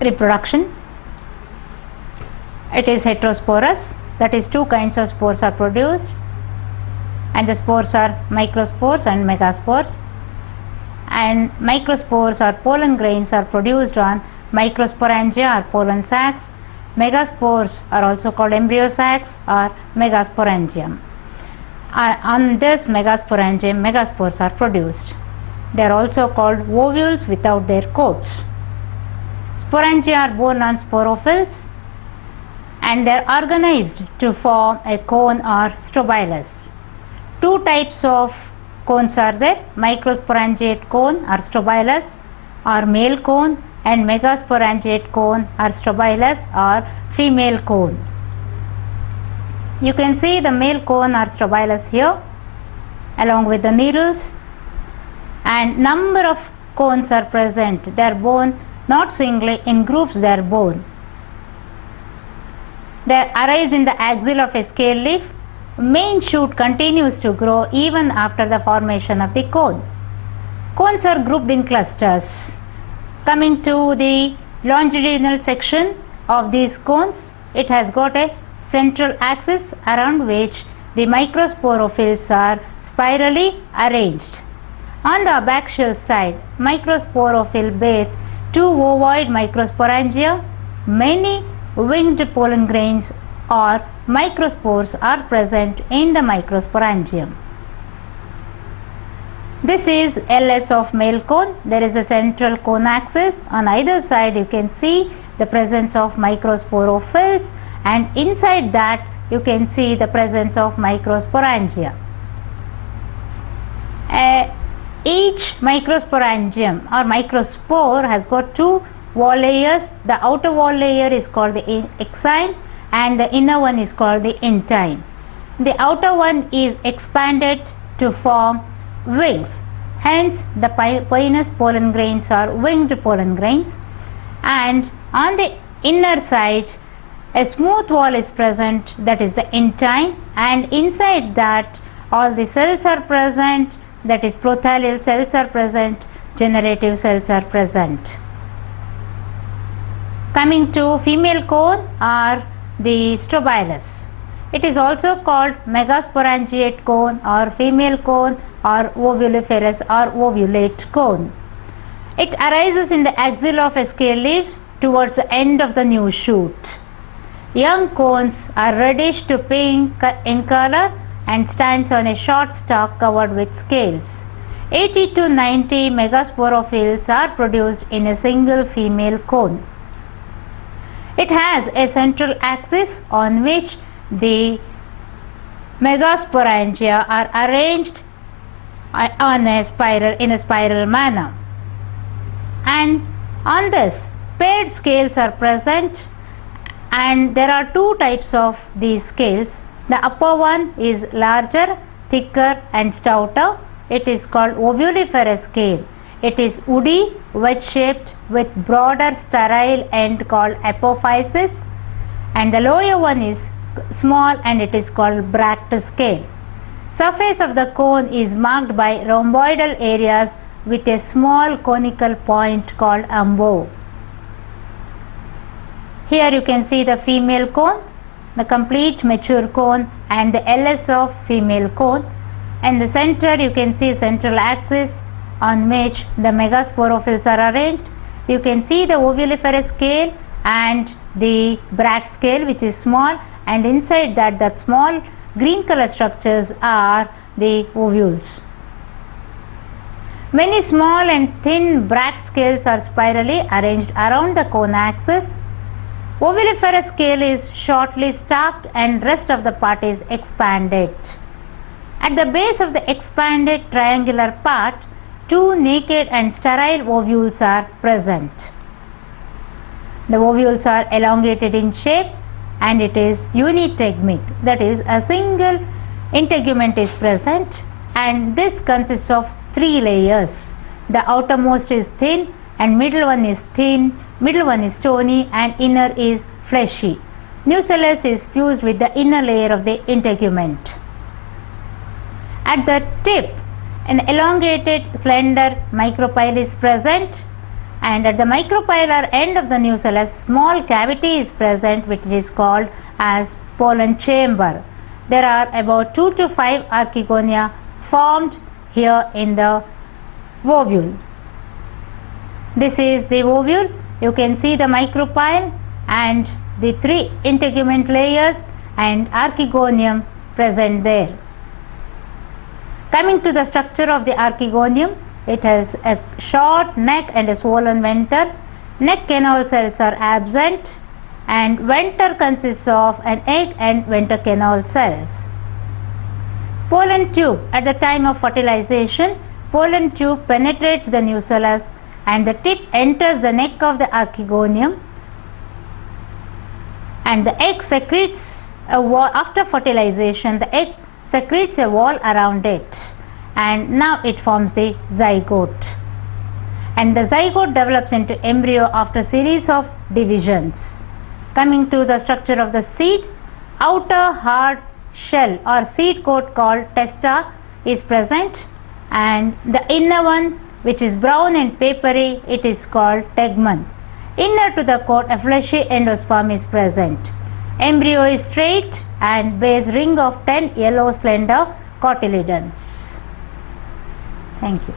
reproduction. It is heterosporous, that is two kinds of spores are produced, and the spores are microspores and megaspores. And microspores or pollen grains are produced on microsporangia or pollen sacs. Megaspores are also called embryo sacs or megasporangium. On this megasporangium, megaspores are produced. They are also called ovules without their coats. Sporangia are borne on sporophylls, and they are organized to form a cone or strobilus. Two types of cones are there: microsporangiate cone or strobilus or male cone, and megasporangiate cone or strobilus or female cone. You can see the male cone or strobilus here along with the needles, and number of cones are present. They are borne not singly, in groups they are borne. They arise in the axil of a scale leaf. Main shoot continues to grow even after the formation of the cone. Cones are grouped in clusters. Coming to the longitudinal section of these cones, it has got a central axis around which the microsporophylls are spirally arranged. On the abaxial side, microsporophyll bears two ovoid microsporangia. Many winged pollen grains or microspores are present in the microsporangium. This is LS of male cone. There is a central cone axis. On either side you can see the presence of microsporophylls, and inside that you can see the presence of microsporangia. Each microsporangium or microspore has got two wall layers. The outer wall layer is called the exine and the inner one is called the intine. The outer one is expanded to form wings, hence the Pinus pollen grains are winged pollen grains, and on the inner side a smooth wall is present, that is the intine, and inside that all the cells are present, that is prothallial cells are present, generative cells are present. Coming to female cone or the strobilus. It is also called megasporangiate cone or female cone or ovuliferous or ovulate cone. It arises in the axil of a scale leaves towards the end of the new shoot. Young cones are reddish to pink in color and stands on a short stalk covered with scales. 80 to 90 megasporophylls are produced in a single female cone. It has a central axis on which the megasporangia are arranged on a spiral in a spiral manner, and on this paired scales are present, and there are two types of these scales. The upper one is larger, thicker and stouter. It is called ovuliferous scale. It is woody, wedge shaped with broader sterile end called apophysis, and the lower one is small and it is called bracts scale. Surface of the cone is marked by rhomboidal areas with a small conical point called umbo. Here you can see the female cone, the complete mature cone and the LS of female cone. In the center you can see central axis on which the megasporophylls are arranged. You can see the ovuliferous scale and the bract scale, which is small, and inside that small green color structures are the ovules. Many small and thin bract scales are spirally arranged around the cone axis. Ovuliferous scale is shortly stalked and rest of the part is expanded. At the base of the expanded triangular part, two naked and sterile ovules are present. The ovules are elongated in shape and it is unitegmic, that is a single integument is present, and this consists of three layers. The outermost is thin and middle one is thin, middle one is stony and inner is fleshy. Nucellus is fused with the inner layer of the integument. At the tip, an elongated slender micropyle is present. and at the micropylar end of the nucellus small cavity is present which is called as pollen chamber. There are about 2 to 5 archegonia formed here in the ovule. This is the ovule. You can see the micropyle and the 3 integument layers and archegonium present there. Coming to the structure of the archegonium, it has a short neck and a swollen venter. Neck canal cells are absent and venter consists of an egg and venter canal cells. Pollen tube. At the time of fertilization, pollen tube penetrates the nucellus and the tip enters the neck of the archegonium, and the egg secretes a wall. After fertilization, the egg secretes a wall around it, and now it forms the zygote, and the zygote develops into embryo after series of divisions. Coming to the structure of the seed, outer hard shell or seed coat called testa is present, and the inner one which is brown and papery, it is called tegmen. Inner to the coat a fleshy endosperm is present. Embryo is straight and bears ring of 10 yellow slender cotyledons. Thank you.